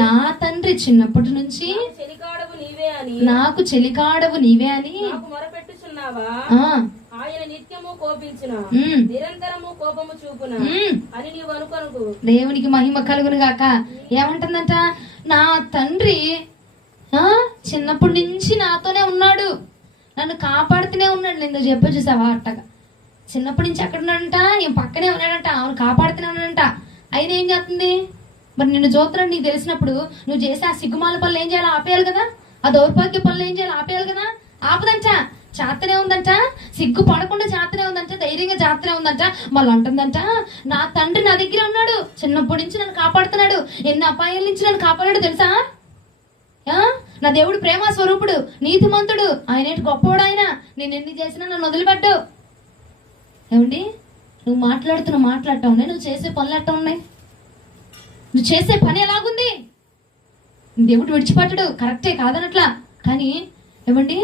నా తండ్రి చిన్నప్పటి నుంచి నాకు చెలికాడవు నీవే అని మొరపెట్టుచున్నావా? ఆయన నిత్యము కోపించున నిరంతరము కోపము చూపున అని నీవు అనుకొనకు. దేవునికి మహిమ కలుగును గాక. ఏమంటుందంట? నా తండ్రి చిన్నప్పటి నుంచి నాతోనే ఉన్నాడు, నన్ను కాపాడుతూనే ఉన్నాడు. నేను చెప్ప చూసావా అట్టగా చిన్నప్పటి నుంచి ఎక్కడ ఉన్నాడంట? ఏం పక్కనే ఉన్నాడంట, అవును కాపాడుతూనే ఉన్నాడంట. అయినా ఏం చేస్తుంది మరి? నిన్ను చూస్తున్నాడు. నీకు తెలిసినప్పుడు నువ్వు చేసే ఆ సిగ్గుమాల పనులు ఏం చేయాలి? ఆపేయాలి కదా. ఆ దౌర్భాగ్య పనులు ఏం చేయాలి? ఆపేయాలి కదా. ఆపదంట, చేతనే ఉందంట. సిగ్గు పడకుండా చేతనే ఉందంట, ధైర్యంగా చేతనే ఉందంట. మళ్ళీ అంటుందంట, నా తండ్రి నా దగ్గర ఉన్నాడు, చిన్నప్పటి నుంచి నన్ను కాపాడుతున్నాడు, ఎన్ని అపాయాల నుంచి నన్ను కాపాడాడు తెలుసా? నా దేవుడు ప్రేమ స్వరూపుడు, నీతిమంతుడు, ఆయన ఏంటి గొప్పవాడు. ఆయన నేను ఎన్ని చేసినా నన్ను వదిలిపెట్టు. ఏమండి, నువ్వు మాట్లాడటం ఉన్నాయి, నువ్వు చేసే పనులు ఎట్టా ఉన్నాయి? నువ్వు చేసే పని ఎలాగుంది? దేవుడు విడిచిపెట్టడు, కరెక్టే కాదనట్లా. కానీ ఏమండి,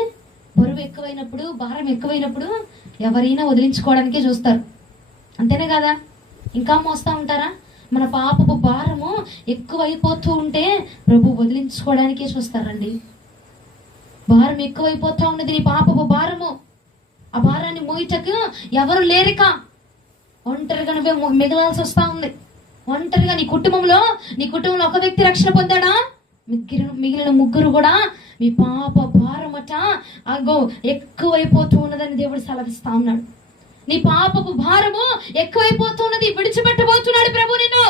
బరువు ఎక్కువైనప్పుడు, భారం ఎక్కువైనప్పుడు ఎవరైనా వదిలించుకోవడానికే చూస్తారు, అంతేనే కదా? ఇంకా మోస్తా ఉంటారా? మన పాపపు భారము ఎక్కువైపోతూ ఉంటే ప్రభు వదిలించుకోవడానికే చూస్తారండి. భారం ఎక్కువైపోతా ఉన్నది నీ పాపపు భారము. ఆ భారాన్ని మోయిటకు ఎవరు లేరిక, ఒంటరిగా నువ్వే మిగలాల్సి వస్తా ఉంది. ఒంటరిగా నీ కుటుంబంలో ఒక వ్యక్తి రక్షణ పొందాడా? మిగిలిన ముగ్గురు కూడా మీ పాప భారమట అగో ఎక్కువైపోతూ ఉన్నదని దేవుడు సెలవిస్తా ఉన్నాడు. నీ పాపపు భారము ఎక్కువైపోతున్నది, విడిచిపెట్టబోతున్నాడు ప్రభు నిన్ను.